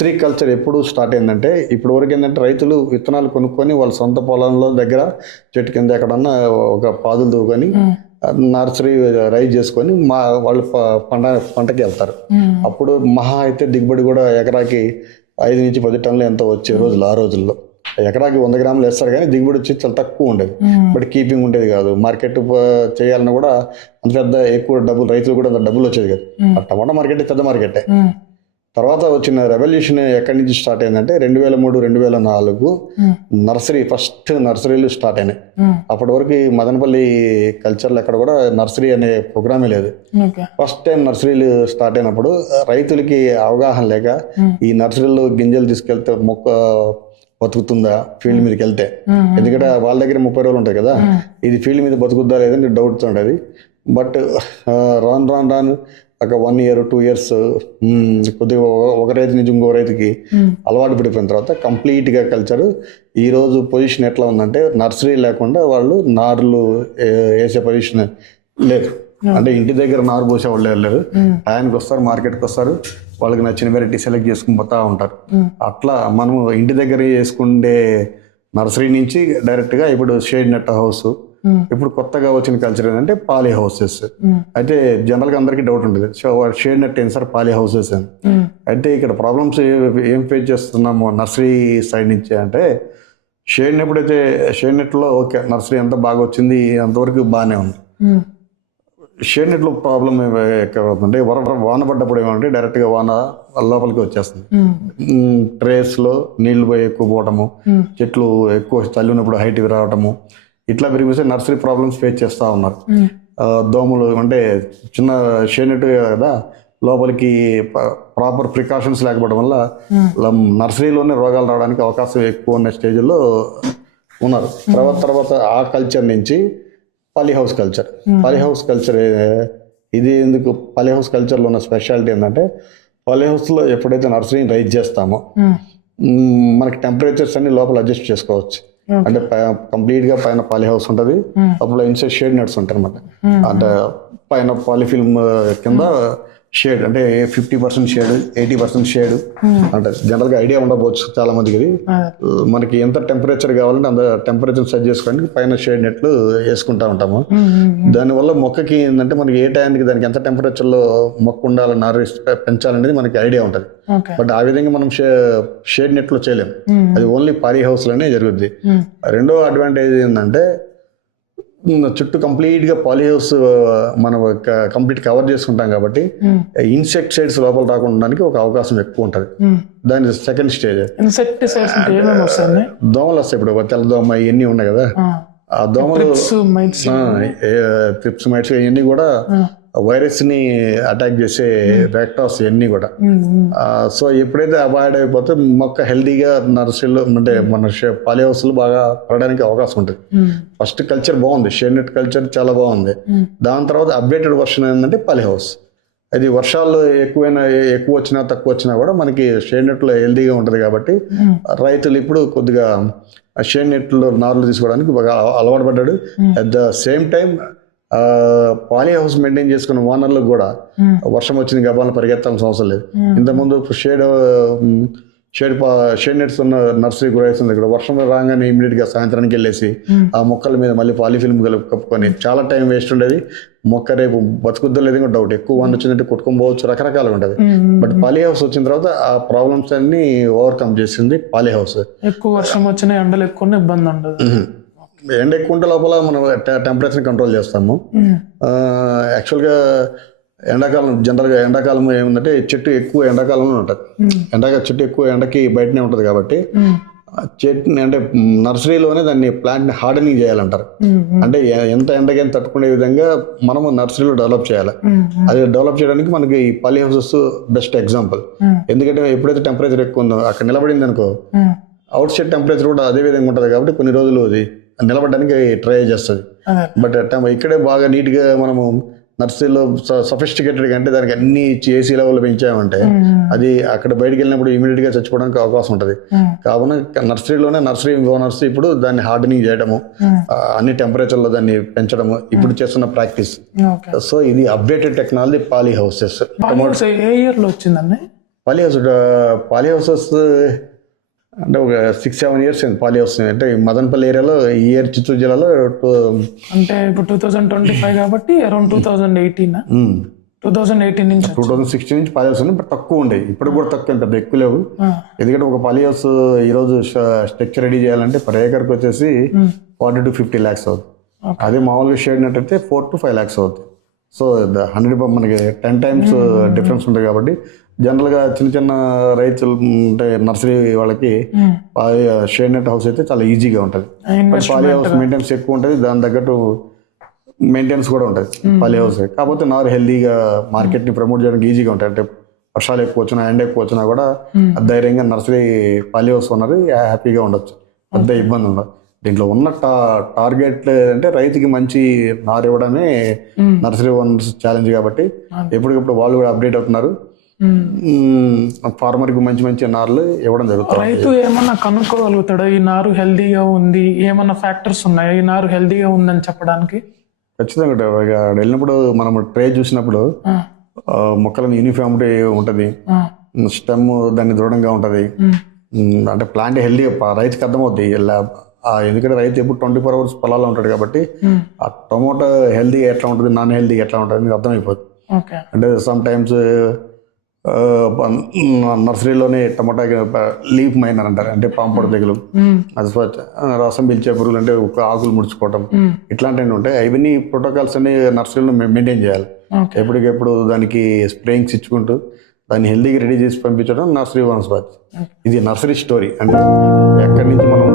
Nursery culture ఎప్పుడు start అయిందంటే ఇప్పుడు వరకు ఏంటంటే రైతులు విత్తనాలు కొనుక్కొని వాళ్ళ సొంత పొలంలో దగ్గర చెట్టు కింద ఎక్కడన్నా ఒక పాదులు దూకొని నర్సరీ రైజ్ చేసుకొని వాళ్ళు పంటకి వెళ్తారు. అప్పుడు మహా అయితే దిగుబడి కూడా ఎకరాకి 5 నుంచి 10 టన్నులు ఎంతో వచ్చే రోజులు ఆ రోజుల్లో. ఎకరాకి 100 గ్రాములు వేస్తారు కానీ దిగుబడి వచ్చి చాలా తక్కువ ఉండేది. బట్ కీపింగ్ ఉండేది కాదు. మార్కెట్ చేయాలన్నా కూడా అంత పెద్ద ఎక్కువ డబ్బులు రైతులు కూడా అంత డబ్బులు వచ్చేది కాదు. టమాటా మార్కెట్ పెద్ద మార్కెటే. తర్వాత వచ్చిన రెవల్యూషన్ ఎక్కడి నుంచి స్టార్ట్ అయిందంటే 2003-2004 నర్సరీ ఫస్ట్ నర్సరీలు స్టార్ట్ అయినాయి. అప్పటి వరకు మదనపల్లి కల్చర్లో ఎక్కడ కూడా నర్సరీ అనే ప్రోగ్రామే లేదు. ఫస్ట్ టైం నర్సరీలు స్టార్ట్ అయినప్పుడు రైతులకి అవగాహన లేక ఈ నర్సరీలో గింజలు తీసుకెళ్తే మొక్క బతుకుతుందా ఫీల్డ్ మీదకి వెళ్తే, ఎందుకంటే వాళ్ళ దగ్గర 30 రోజులు ఉంటాయి కదా, ఇది ఫీల్డ్ మీద బతుకుద్దా లేదని డౌట్స్ ఉండేది. బట్ రాను ఒక 1 year 2 years కొద్దిగా ఒక రైతు నుంచి ఇంకో రైతుకి అలవాటు పడిపోయిన తర్వాత కంప్లీట్గా కల్చర్ ఈరోజు పొజిషన్ ఎట్లా ఉందంటే నర్సరీ లేకుండా వాళ్ళు నార్లు వేసే పొజిషన్ లేదు. అంటే ఇంటి దగ్గర నారు పోసే వాళ్ళు వెళ్ళలేదు, టైంకి వస్తారు, మార్కెట్కి వస్తారు, వాళ్ళకి నచ్చిన వెరైటీ సెలెక్ట్ చేసుకుని పోతా ఉంటారు. అట్లా మనము ఇంటి దగ్గర వేసుకుంటే నర్సరీ నుంచి డైరెక్ట్గా ఇప్పుడు షేడ్ నెట్ హౌస్, ఇప్పుడు కొత్తగా వచ్చిన కల్చర్ ఏంటంటే పాలీ హౌసెస్. అయితే జనరల్గా అందరికీ డౌట్ ఉంటుంది, షేడ్ నెట్ ఏంటి సార్ పాలీ హౌసెస్ అని. అయితే ఇక్కడ ప్రాబ్లమ్స్ ఏం ఫేస్ చేస్తున్నాము నర్సరీ సైడ్ నుంచి అంటే, షేడ్ నెట్లో ఓకే నర్సరీ అంతా బాగా వచ్చింది, అంతవరకు బాగానే ఉంది. షేడ్ నెట్లో ప్రాబ్లం ఎక్కడ అవుతుందంటే వాన పడ్డప్పుడు ఏమంటే డైరెక్ట్గా వాన లోపలికి వచ్చేస్తుంది. ట్రేస్లో నీళ్లు పోయి ఎక్కువ పోవటము, చెట్లు ఎక్కువ చలి ఉన్నప్పుడు హైట్కి రావటము, ఇట్లా పెరిగిపోతే నర్సరీ ప్రాబ్లమ్స్ ఫేస్ చేస్తూ ఉన్నారు. దోమలు అంటే చిన్న షేడ్ నెట్ కదా, లోపలికి ప్రాపర్ ప్రికాషన్స్ లేకపోవడం వల్ల నర్సరీలోనే రోగాలు రావడానికి అవకాశం ఎక్కువ ఉన్న స్టేజ్లో ఉన్నారు. తర్వాత ఆ కల్చర్ నుంచి పాలీహౌస్ కల్చర్ ఇది ఎందుకు పాలీహౌస్ కల్చర్లో ఉన్న స్పెషాలిటీ ఏంటంటే, పాలీహౌస్లో ఎప్పుడైతే నర్సరీని రైజ్ చేస్తామో మనకి టెంపరేచర్స్ అన్ని లోపల అడ్జస్ట్ చేసుకోవచ్చు. అంటే కంప్లీట్గా పైన పాలీహౌస్ ఉంటుంది, అప్పుడు ఇన్సైడ్ షేడ్ నెట్స్ ఉంటాయి అనమాట. అంటే పైన పాలిఫిల్మ్ కింద షేడ్ అంటే 50% షేడ్ 80% షేడ్ అంటే జనరల్గా ఐడియా ఉండకపోవచ్చు చాలా మందికి. ఇది మనకి ఎంత టెంపరేచర్ కావాలంటే అంత టెంపరేచర్ సెట్ చేసుకోవడానికి పైన షేడ్ నెట్లు వేసుకుంటా ఉంటాము. దానివల్ల మొక్కకి ఏంటంటే మనకి ఏ టైంకి దానికి ఎంత టెంపరేచర్లో మొక్క ఉండాలని పెంచాలనేది మనకి ఐడియా ఉంటుంది. బట్ ఆ విధంగా మనం షేడ్ నెట్లో చేయలేము, అది ఓన్లీ పాలీ హౌస్లోనే జరుగుద్ది. రెండో అడ్వాంటేజ్ ఏంటంటే చుట్టూ కంప్లీట్గా పాలీహౌస్ మనం కంప్లీట్ కవర్ చేసుకుంటాం కాబట్టి ఇన్సెక్టిసైడ్స్ లోపల రాకుండా ఒక అవకాశం ఎక్కువ ఉంటుంది. దాని సెకండ్ స్టేజ్ దోమలు వస్తాయి. ఇప్పుడు తెల్లదోమ ఇవన్నీ ఉన్నాయి కదా, ఆ దోమలు ట్రిప్స్ మైట్స్ ఇవన్నీ కూడా వైరస్ ని అటాక్ చేసే వెక్టార్స్ ఇవన్నీ కూడా. సో ఎప్పుడైతే అవాయిడ్ అయిపోతే మొక్క హెల్దీగా నర్సరీలో అంటే మన పాలీ హౌస్ లో బాగా పడడానికి అవకాశం ఉంటుంది. ఫస్ట్ కల్చర్ బాగుంది, షేడ్ నెట్ కల్చర్ చాలా బాగుంది. దాని తర్వాత అప్డేటెడ్ వర్షన్ ఏంటంటే పాలీ హౌస్. అది వర్షాలు ఎక్కువ వచ్చినా తక్కువ వచ్చినా కూడా మనకి షేడ్ నెట్ లో హెల్దీగా ఉంటుంది కాబట్టి రైతులు ఇప్పుడు కొద్దిగా షేడ్ నెట్ లో నార్లు తీసుకోవడానికి బాగా అలవాటు పడ్డాడు. At the same time poly house maintain చేసుకున్న ఓనర్లకు కూడా వర్షం వచ్చింది గబాలను పరిగెత్తాల్సిన అవసరం లేదు. ఇంతకుముందు షేడ్ నెట్స్ ఉన్న నర్సరీ గురైస్తుంది, ఇక్కడ వర్షం రాగానే ఇమీడియట్ గా సాయంత్రానికి వెళ్ళేసి ఆ మొక్కల మీద మళ్ళీ పాలిఫిల్మ్ కప్పుకొని చాలా టైం వేస్ట్ ఉండేది. మొక్క రేపు బతుకుద్దో లేదు డౌట్, ఎక్కువ వాన వచ్చిందంటే కొట్టుకోవచ్చు, రకరకాలుగా ఉంటుంది. బట్ పాలీ హౌస్ వచ్చిన తర్వాత ఆ ప్రాబ్లమ్స్ అన్ని ఓవర్కమ్ చేసింది పాలీ హౌస్. ఎక్కువ వర్షం వచ్చిన ఎండలు ఎక్కువ ఇబ్బంది ఉండదు. ఎండ ఎక్కువ ఉంటే లోపల మనం టెంపరేచర్ కంట్రోల్ చేస్తాము. యాక్చువల్గా ఎండాకాలం జనరల్గా ఎండాకాలం ఏముందంటే చెట్టు ఎక్కువ ఎండాకాలంలో ఉంటుంది. చెట్టు ఎక్కువ ఎండకి బయటనే ఉంటుంది కాబట్టి చెట్టుని అంటే నర్సరీలోనే దాన్ని ప్లాంట్ని హార్డనింగ్ చేయాలంటారు. అంటే ఎంత ఎండకైనా తట్టుకునే విధంగా మనము నర్సరీలో డెవలప్ చేయాలి. అది డెవలప్ చేయడానికి మనకి ఈ పాలీ హౌసెస్ బెస్ట్ ఎగ్జాంపుల్. ఎందుకంటే ఎప్పుడైతే టెంపరేచర్ ఎక్కువ ఉందో అక్కడ నిలబడింది అనుకో, అవుట్ సైడ్ టెంపరేచర్ కూడా అదే విధంగా ఉంటుంది కాబట్టి కొన్ని రోజులు అది నిలబడడానికి ట్రై చేస్తుంది. బట్ ఇక్కడే బాగా నీట్గా మనము నర్సరీలో సఫిస్టికేటెడ్ అంటే దానికి అన్ని ఏసీ లెవెల్ పెంచామంటే అది అక్కడ బయటకు వెళ్ళినప్పుడు ఇమీడియట్ గా చచ్చిపోవడానికి అవకాశం ఉంటుంది. కావున నర్సరీలోనే నర్సరీ ఓనర్స్ ఇప్పుడు దాన్ని హార్డనింగ్ చేయడము, అన్ని టెంపరేచర్ లో దాన్ని పెంచడము ఇప్పుడు చేస్తున్న ప్రాక్టీస్. సో ఇది అప్డేటెడ్ టెక్నాలజీ పాలీ హౌసెస్. ఏ ఇయర్ లో వచ్చిందండి పాలీ హౌసెస్ అంటే ఒక 6-7 years అయింది పాలీ హౌస్. అంటే ఈ మదనపల్లి ఏరియాలో ఈ ఇయర్ చిత్తూరు జిల్లాలో అంటే ఇప్పుడు 2025 కాబట్టి అరౌండ్ 2018 నుంచి 2016 నుంచి పాలీ హౌస్ ఉంది. బట్ తక్కువ ఉండేవి, ఇప్పుడు కూడా తక్కువ, పెద్ద ఎక్కువ లేవు. ఎందుకంటే ఒక పాలీ హౌస్ ఈరోజు స్ట్రక్చర్ రెడీ చేయాలంటే పర్ ఏకర్కి వచ్చేసి 40 to 50 lakhs అవుతుంది. అదే మామూలుగా షేడ్ నెట్ అయితే 4 to 5 lakhs అవుతుంది. సో 100 మనకి 10 times డిఫరెన్స్ ఉంటుంది. కాబట్టి జనరల్గా చిన్న చిన్న రైతులు అంటే నర్సరీ వాళ్ళకి షేడ్ నెట్ హౌస్ అయితే చాలా ఈజీగా ఉంటుంది. పాలీ హౌస్ మెయింటెనెన్స్ ఎక్కువ ఉంటుంది, దాని తగ్గట్టు మెయింటెనెన్స్ కూడా ఉంటుంది పాలీ హౌస్. కాకపోతే నారు హెల్దీగా మార్కెట్ని ప్రమోట్ చేయడానికి ఈజీగా ఉంటాయి. అంటే వర్షాలు ఎక్కువ వచ్చినా ఎండ ఎక్కువ వచ్చినా కూడా ధైర్యంగా నర్సరీ పాలీ హౌస్ ఉన్నది హ్యాపీగా ఉండొచ్చు, పెద్ద ఇబ్బంది ఉండదు. దీంట్లో ఉన్న టార్గెట్ అంటే రైతుకి మంచి నారు ఇవ్వడమే నర్సరీ ఓనర్స్ ఛాలెంజ్. కాబట్టి ఎప్పటికప్పుడు వాళ్ళు కూడా అప్డేట్ అవుతున్నారు, ఫార్మర్కి మంచి మంచి నార్లు ఇవ్వడం జరుగుతుంది. రైతు ఏమన్నా కనుక్కోగలుగుతాడా ఈ నారు హెల్దీగా ఉంది, ఏమన్నా ఫ్యాక్టర్స్ ఉన్నాయా ఈ నారు హెల్దీగా ఉందని చెప్పడానికి? ఖచ్చితంగా వెళ్ళినప్పుడు మనం ట్రే చూసినప్పుడు మొక్కలను యూనిఫామిటీ ఉంటుంది, స్టెమ్ దాన్ని దృఢంగా ఉంటుంది. అంటే ప్లాంట్ హెల్దీగా రైతుకి అర్థమవుద్ది. ఎందుకంటే రైతు ఎప్పుడు 24 hours పొలాల్లో ఉంటాడు కాబట్టి ఆ టొమాటో హెల్దీ ఎట్లా ఉంటుంది, నాన్ హెల్దీ ఎట్లా ఉంటుంది మీకు అర్థమైపోతుంది. అంటే సమ్ టైమ్స్ నర్సరీలోనే టమాటా లీఫ్ మైనర్ అంటారు, అంటే పాంపొడ తెగులు, అది రసం పిలిచే పురుగులు, అంటే ఆకులు ముడుచుకోవటం, ఇట్లాంటివి ఉంటాయి. అవన్నీ ప్రోటోకాల్స్ అన్ని నర్సరీలో మెయింటైన్ చేయాలి. ఎప్పటికెప్పుడు దానికి స్ప్రేయింగ్స్ ఇచ్చుకుంటూ దాన్ని హెల్దీగా రెడీ చేసి పంపించడం నర్సరీ ఓనర్స్ బాధ్యత. ఇది నర్సరీ స్టోరీ. అంటే ఎక్కడి నుంచి మనం